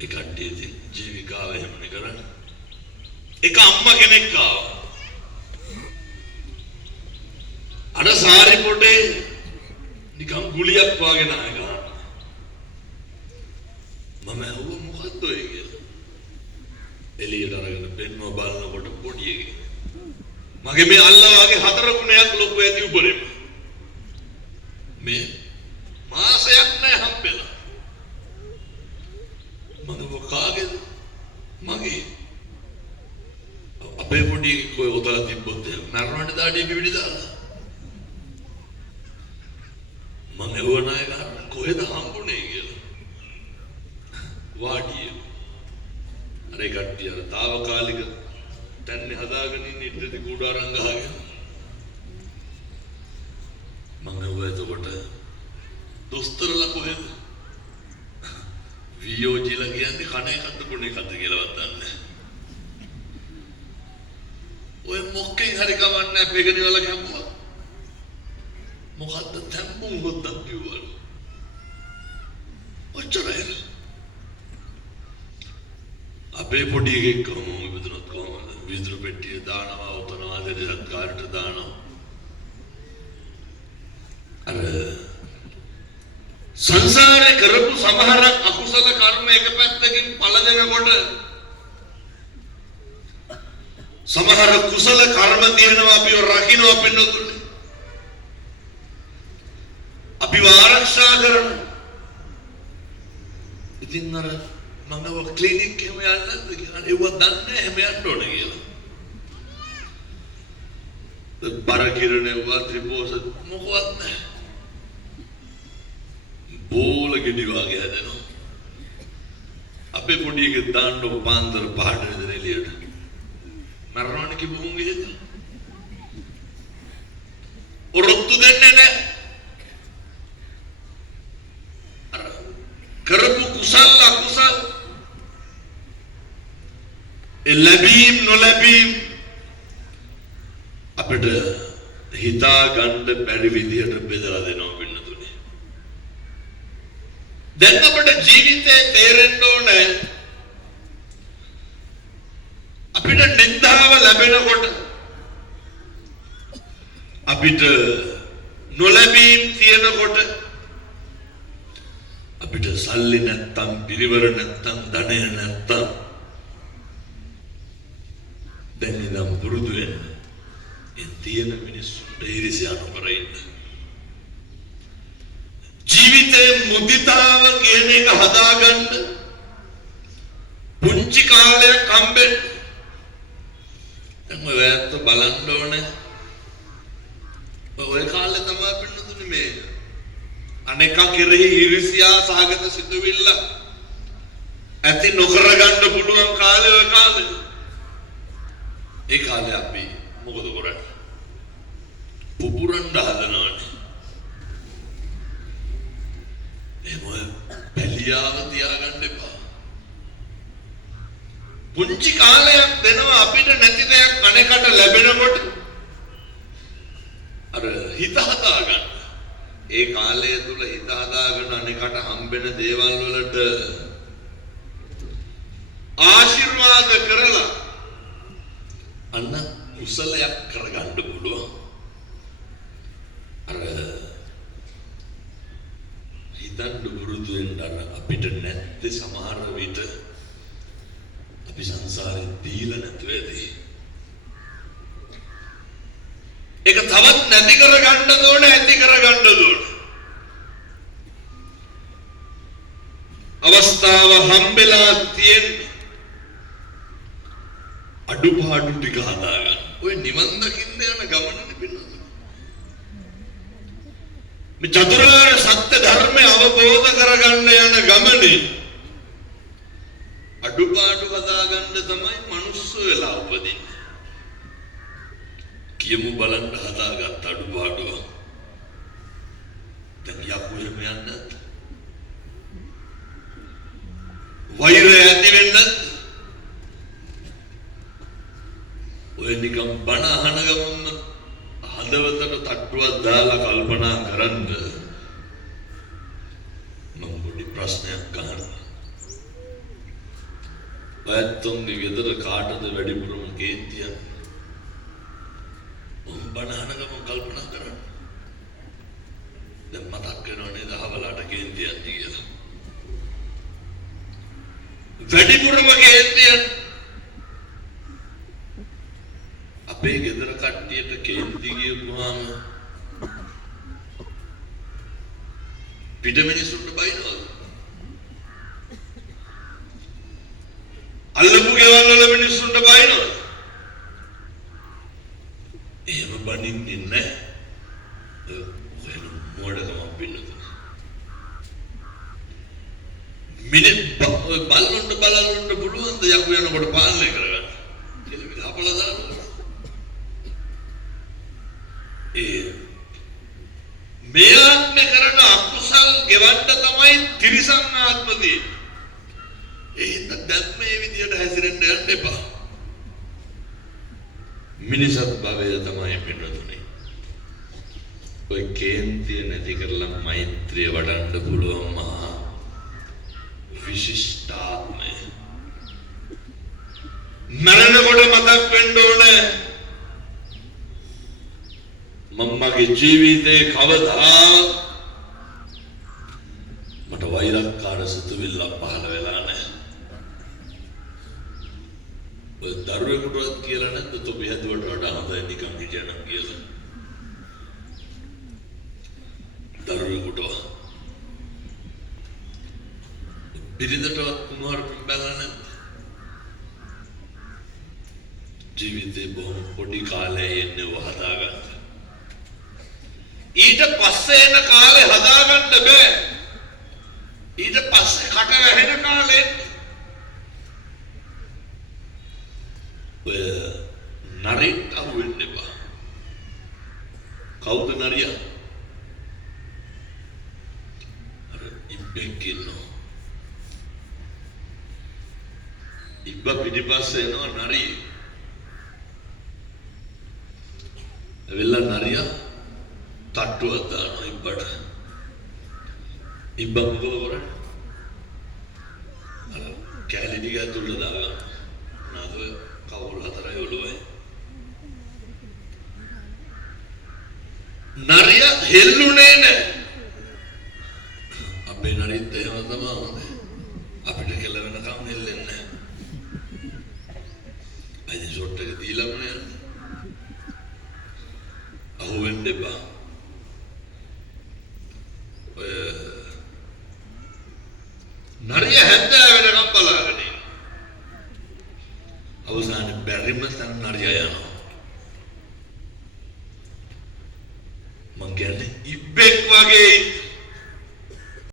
ඒ කට්ටිය ජීවිකාව එහෙමනේ කරන්නේ. එක අම්මා කෙනෙක් ආවා. අර සාරි පොටේ නිකන් ගුලියක් වාගේ නායක. මම ඇහුවා මොකද්ද ඔය කියලා. එළියට අරගෙන පෙන්වව බලනකොට පොඩි එකේ. මගේ මේ අල්ලා වාගේ 4 ගුණයක් ලොකු ඇති උඩරෙම. මේ මාසයක් නෑ හම්බෙලා. මම කාගේද? මගේ. අපේ පොඩි කොයි උතලා තිබ්බොත් මරණට දාඩිය පිවිලි දාලා. මම එවුව නායක කොහෙද හම්බුනේ කියලා. වාඩිය. අර කට්ටිය අර తాවකාලික තන්නේ හදාගෙන ඉන්න ඉද්දි කුඩාරං ගහගෙන. මම එවුව එතකොට දොස්තරලා කොහෙද? වියෝජිලා කියන්නේ කණ එකක්ද කොණ එකක්ද කියලාවත් දන්නේ නැහැ. ඔය මොකෙන් හරි කවන්නේ පෙගණි වල කැම්බුවා. මොකද්ද තැම්බුම් ගොඩක් කිව්වලු. ඔච්චරයි. අපේ පොඩි එකෙක් කොහොම විදුනත් කොහොමද? විදුරු පෙට්ටිය දානවා, උතනවා, දෙදත් කාර්ට දානවා. අර සංසාරේ කරපු සමහර අකුසල කර්ම එක පැත්තකින් පළ දෙනකොට සමහර කුසල කර්ම තියෙනවා අපිව රකින්නවා පින්නතුනේ. අපිව ආරක්ෂා කරන. ඉතින් අර මම ක්ලිනික් එකම යන්නද කියලා ඒව දන්නේ හැම යන්න ඕනේ කියලා. බර කිරණේ වාත්‍රිපෝස මොකවත් නැහැ. බෝල ගෙඩි වගේ හැදෙනවා. අපේ පොඩි එකේ දාන්න පාන්දර පහට ඉඳන් එළියට. මරණවන කිව්වුම් ගියද? ඔරොත්තු දෙන්නේ නැහැ. අර කරපු කුසල අකුසල ලැබීම් නොලැබීම් අපිට හිතා ගන්න බැරි විදිහට බෙදලා දෙනවා පින්නතුනේ. දැන් අපේ ජීවිතේ තේරෙන්න ඕනේ අපිට නින්දාව ලැබෙනකොට අපිට නොලැබීම් තියෙනකොට අපිට සල්ලි නැත්තම් පිරිවර නැත්තම් ධනය නැත්තම් දැන් ඉඳන් පුරුදු වෙන්න තියෙන මිනිස්සුන්ට ඊර්ෂ්‍යා නොකර ඉන්න. ජීවිතේ මුදිතාව කියන එක හදාගන්න පුංචි කාලයක් හම්බෙන්න. දැන් ඔයත් බලන්න ඕනේ. ඔය කාලේ තමයි පින්නතුනේ මේ අනේක කෙරෙහි ඊර්ෂ්‍යා සහගත සිතුවිල්ල ඇති නොකර ගන්න පුළුවන් කාලේ ඔය කාලේ. ඒ කාලේ අපි මොකද කරන්නේ? පුපුරන්න හදනවානේ. එහෙම බැලියාව තියාගන්න එපා. පුංචි කාලයක් දෙනවා අපිට නැති දෙයක් අනේකට ලැබෙනකොට අර හිත හදාගන්න. ඒ කාලය තුල හිත හදාගෙන අනේකට හම්බෙන දේවල් වලට ආශිර්වාද කරලා අන්න කුසලයක් කරගන්න පුළුවන්. අර හිතන්න පුරුදු වෙන්න අපිට නැත්තේ සමහර විට අපි සංසාරේ දීලා නැතුව ඇති. ඒක තවත් නැති කරගන්න ඕනේ, ඇති කරගන්න ඕනේ. අවස්ථාව හම්බෙලා තියෙන්නේ අඩුපාඩු ටික හදාගන්න. ඔය නිවන් දකින්න යන ගමනනේ පින්නතුනේ. මේ චතුරාර්ය සත්‍ය ධර්මය අවබෝධ කරගන්න යන ගමනේ අඩුපාඩු හදාගන්න තමයි මනුස්ස වෙලා උපදින්නේ. කියමු බලන්න හදාගත්ත අඩුපාඩුව. දැන් යකෝ එහෙම යන්නේ. වෛරය ඇති වෙන්නේ ඔය නිකම් බණ අහන ගමන් හදවතට තට්ටුවක් දාලා කල්පනා කරන්න මම පොඩි ප්‍රශ්නයක් අහනවා. ඔයත්තුන්ගේ ගෙදර කාටද වැඩිපුරම කේන්තිය? බණහන ගමන් කල්පනා කරන්න. දැන් මතක් වෙනව නේද අහවලට කේන්තියක් කියලා. වැඩිපුරම කේන්තිය අපේ ගෙදර කට්ටියට කේන්ති කියපුවාම පිට මිනිස්සුන්ට බයිනවද? අල්ලපු ගෙවල් වල මිනිස්සුන්ට බයිනවද? එහෙම බනින්නේ නැහැ. ඔය මොඩකම පින්නද? බල්ලොන්ට පුළුවන් ද යකු යනකොට පාලනය කරගන්න? කෙලිමිල අපලා දානවා. මේලන්න කරන අකුසල් ගෙවන්න තමයි තිරිසන් ආත්ම දෙන්නේ. එහෙනම් දැන් මේ විදියට හැසිරෙන්න යන්න එපා. මිනිසත් භවය තමයි පින්නතුනේ. ඔය කේන්තිය නැති කරලා මෛත්‍රිය වඩන්න පුළුවන් මහා විශිෂ්ටාත්මය. මරණකොට මතක් වෙන්න ඕනේ මම්මගේ ජීවිතේ කවදා මට වෛරක්කාර සිතුවිල්ල පහළ වෙලා නැහැ. ඔය දරුවෙකුටවත් කියලා නැද්ද තොපි හැදුවට වඩා හොඳයි නිකන් හිටියනම් කියලා? දරුවෙකුට බිරිඳටවත් කුමාරකම් බැලලා නැද්ද? ජීවිතේ බොහොම පොඩි කාලේ එන්නේ වහදාගන්න. ඊට පස්සේ එන කාලේ හදාගන්න බෑ. ඊට පස්සේ කට වැහෙන කාලේ ඔය නරිට අහු වෙන්න එපා. කවුද නරියා? අර ඉබ්බෙක් ඉන්නවා. ඉබ්බ පිටිපස්සේ එනවා නරිය. එවිලා නරියා තට්ටුවක් දානවා ඉබ්බට. ඉබ්බ මොකද කරන්නේ? අර කැලේ ටික ඇතුළට දාගන්න. නාද කවුල් හතරයි ඔළුවේ. නරියා හෙල්ලුනේ නැහැ. අපේ නරිත් එහෙම තමයි හොඳේ. අපිට කෙල වෙනකම් හෙල්ලෙන්නේ නැහැ. අයිති ෂොට් එක දීලාම නෑ. අහුවෙන්න එපා. නරිය හැන්දෑ වෙනකම් බලාගෙන ඉන්න. අවසානයේ බැරිම තැන නරිය යනවා. මං කියන්නේ ඉබ්බෙක් වගේ